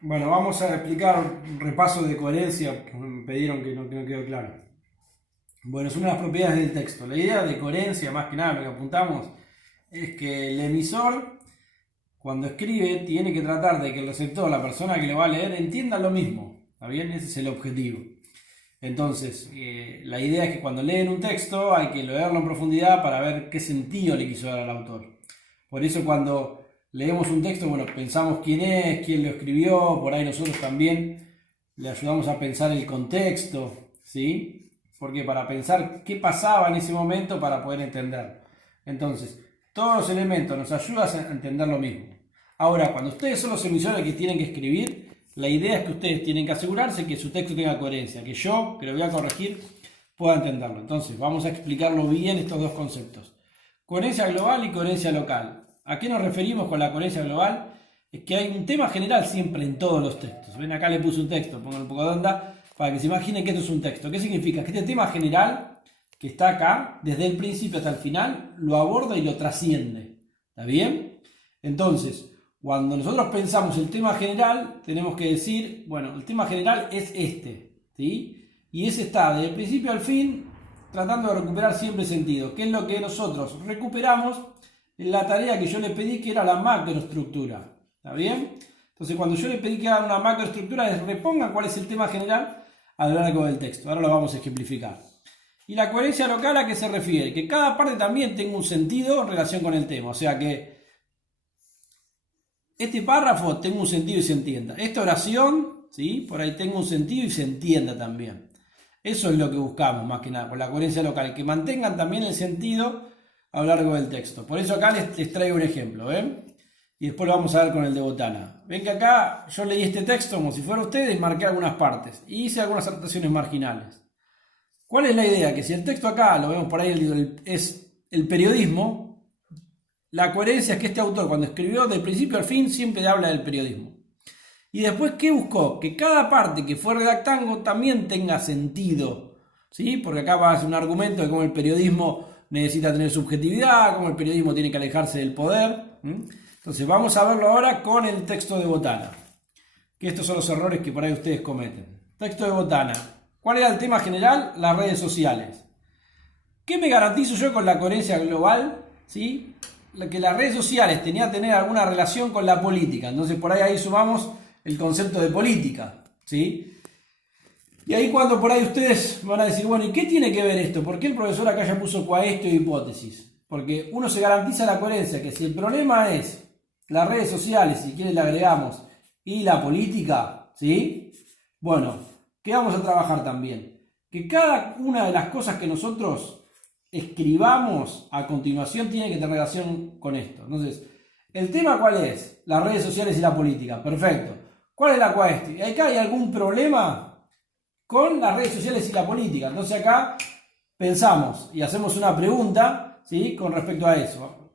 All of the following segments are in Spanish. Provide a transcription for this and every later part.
Bueno, vamos a explicar un repaso de coherencia. Me pidieron que no quedó claro. Bueno, es una de las propiedades del texto. La idea de coherencia, más que nada, lo que apuntamos, es que el emisor, cuando escribe, tiene que tratar de que el receptor, la persona que lo va a leer, entienda lo mismo. ¿Está bien? Ese es el objetivo. Entonces, la idea es que cuando leen un texto hay que leerlo en profundidad para ver qué sentido le quiso dar al autor. Por eso cuando leemos un texto, bueno, pensamos quién es, quién lo escribió, por ahí nosotros también le ayudamos a pensar el contexto, ¿sí? Porque para pensar qué pasaba en ese momento para poder entenderlo. Entonces, todos los elementos nos ayudan a entender lo mismo. Ahora, cuando ustedes son los emisores que tienen que escribir, la idea es que ustedes tienen que asegurarse que su texto tenga coherencia, que yo, que lo voy a corregir, pueda entenderlo. Entonces, vamos a explicarlo bien estos dos conceptos. Coherencia global y coherencia local. ¿A qué nos referimos con la coherencia global? Es que hay un tema general siempre en todos los textos. Ven, acá le puse un texto, pongan un poco de onda para que se imaginen que esto es un texto. ¿Qué significa? Que este tema general que está acá, desde el principio hasta el final, lo aborda y lo trasciende. ¿Está bien? Entonces, cuando nosotros pensamos el tema general, tenemos que decir, bueno, el tema general es este, ¿sí? Y ese está desde el principio al fin tratando de recuperar siempre sentido, que es lo que nosotros recuperamos en la tarea que yo le pedí, que era la macroestructura. ¿Está bien? Entonces, cuando yo le pedí que haga una macroestructura, es repongan cuál es el tema general a lo largo del texto. Ahora lo vamos a ejemplificar. Y la coherencia local, ¿a qué se refiere? Que cada parte también tenga un sentido en relación con el tema. O sea que este párrafo tenga un sentido y se entienda. Esta oración, ¿sí? Por ahí tenga un sentido y se entienda también. Eso es lo que buscamos más que nada, con la coherencia local, que mantengan también el sentido a lo largo del texto. Por eso acá les traigo un ejemplo, ¿ven? Y después lo vamos a ver con el de Botana. Ven que acá yo leí este texto como si fuera ustedes y marqué algunas partes. Y hice algunas anotaciones marginales. ¿Cuál es la idea? Que si el texto acá, lo vemos por ahí, es el periodismo, la coherencia es que este autor cuando escribió del principio al fin siempre habla del periodismo. Y después, ¿qué buscó? Que cada parte que fue redactando también tenga sentido, ¿sí? Porque acá va a ser un argumento de cómo el periodismo necesita tener subjetividad, cómo el periodismo tiene que alejarse del poder. Entonces vamos a verlo ahora con el texto de Botana, que estos son los errores que por ahí ustedes cometen. Texto de Botana. ¿Cuál era el tema general? Las redes sociales. ¿Qué me garantizo yo con la coherencia global? ¿Sí? Que las redes sociales tenían que tener alguna relación con la política. Entonces por ahí sumamos el concepto de política, ¿sí? Y ahí cuando por ahí ustedes van a decir, bueno, ¿y qué tiene que ver esto? ¿Por qué el profesor acá ya puso coaesto y hipótesis? Porque uno se garantiza la coherencia, que si el problema es las redes sociales, si quieren le agregamos, y la política, ¿sí? Bueno, ¿qué vamos a trabajar también? Que cada una de las cosas que nosotros escribamos a continuación tiene que tener relación con esto. Entonces, ¿el tema cuál es? Las redes sociales y la política. Perfecto. ¿Cuál es la cuestión? ¿Acá hay algún problema con las redes sociales y la política? Entonces acá pensamos y hacemos una pregunta, ¿sí? Con respecto a eso.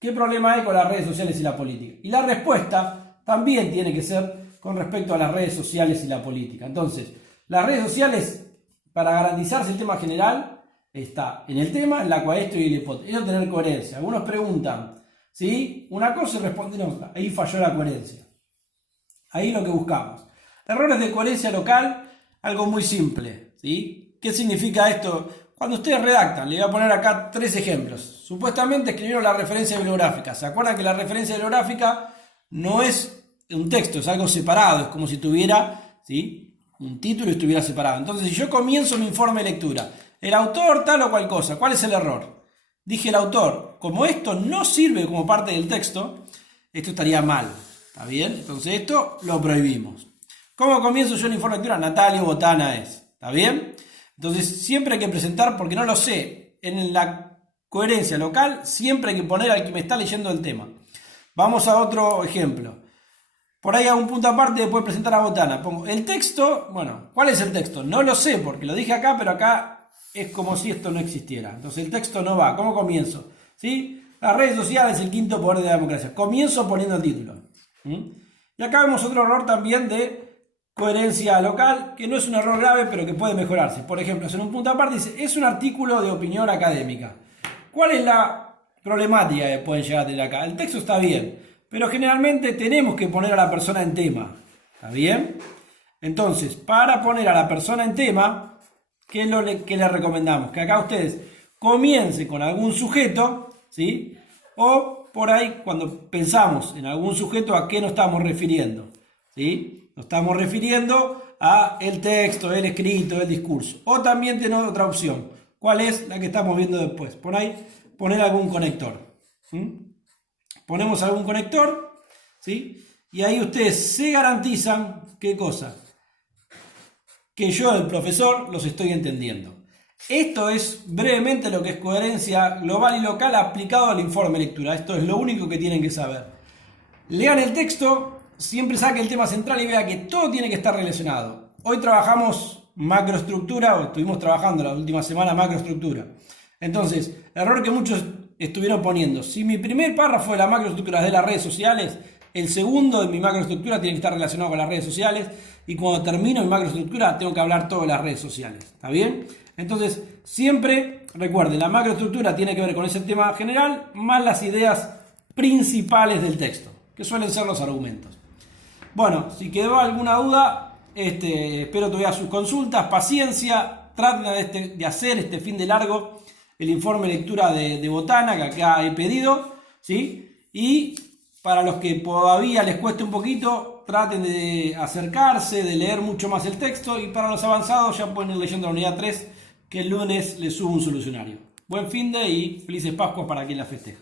¿Qué problema hay con las redes sociales y la política? Y la respuesta también tiene que ser con respecto a las redes sociales y la política. Entonces, las redes sociales, para garantizarse el tema general, está en el tema, en la cuaestro y el hipótesis. Eso tener coherencia. Algunos preguntan, ¿sí? Una cosa y responden otra. Ahí falló la coherencia. Ahí lo que buscamos. Errores de coherencia local, algo muy simple, ¿sí? ¿Qué significa esto? Cuando ustedes redactan, le voy a poner acá 3 ejemplos. Supuestamente escribieron la referencia bibliográfica. ¿Se acuerdan que la referencia bibliográfica no es un texto, es algo separado? Es como si tuviera, ¿sí?, un título y estuviera separado. Entonces, si yo comienzo mi informe de lectura, el autor tal o cual cosa, ¿cuál es el error? Dije el autor, como esto no sirve como parte del texto, esto estaría mal. ¿Está bien? Entonces esto lo prohibimos. ¿Cómo comienzo yo el informe de lectura? Natalio Botana es. ¿Está bien? Entonces siempre hay que presentar, porque no lo sé, en la coherencia local, siempre hay que poner al que me está leyendo el tema. Vamos a otro ejemplo. Por ahí a un punto aparte después presentar a Botana. Pongo el texto, bueno, ¿cuál es el texto? No lo sé, porque lo dije acá, pero acá es como si esto no existiera. Entonces el texto no va. ¿Cómo comienzo? ¿Sí? Las redes sociales, el quinto poder de la democracia. Comienzo poniendo el título. Y acá vemos otro error también de coherencia local, que no es un error grave, pero que puede mejorarse. Por ejemplo, en un punto aparte dice, es un artículo de opinión académica. ¿Cuál es la problemática que pueden llegar a tener acá? El texto está bien, pero generalmente tenemos que poner a la persona en tema. ¿Está bien? Entonces, para poner a la persona en tema, ¿qué le recomendamos? Que acá ustedes comiencen con algún sujeto, ¿sí? O por ahí, cuando pensamos en algún sujeto, ¿a qué nos estamos refiriendo? ¿Sí? Nos estamos refiriendo a el texto, el escrito, el discurso. O también tenemos otra opción. ¿Cuál es? La que estamos viendo después. Por ahí, poner algún conector. ¿Sí? Ponemos algún conector, ¿sí? Y ahí ustedes se garantizan, ¿qué cosa? Que yo, el profesor, los estoy entendiendo. Esto es brevemente lo que es coherencia global y local aplicado al informe de lectura. Esto es lo único que tienen que saber. Lean el texto, siempre saquen el tema central y vean que todo tiene que estar relacionado. Hoy trabajamos macroestructura, o estuvimos trabajando la última semana macroestructura. Entonces, error que muchos estuvieron poniendo. Si mi primer párrafo de la macroestructura es de las redes sociales, el segundo de mi macroestructura tiene que estar relacionado con las redes sociales. Y cuando termino mi macroestructura tengo que hablar todo de las redes sociales. ¿Está bien? Entonces, siempre recuerden, la macroestructura tiene que ver con ese tema general, más las ideas principales del texto, que suelen ser los argumentos. Bueno, si quedó alguna duda, espero todavía sus consultas, paciencia, traten de hacer este fin de largo el informe de lectura de Botana que acá he pedido, ¿sí? Y para los que todavía les cueste un poquito, traten de acercarse, de leer mucho más el texto, y para los avanzados ya pueden ir leyendo la unidad 3, que el lunes les subo un solucionario. Buen finde y felices Pascuas para quien la festeja.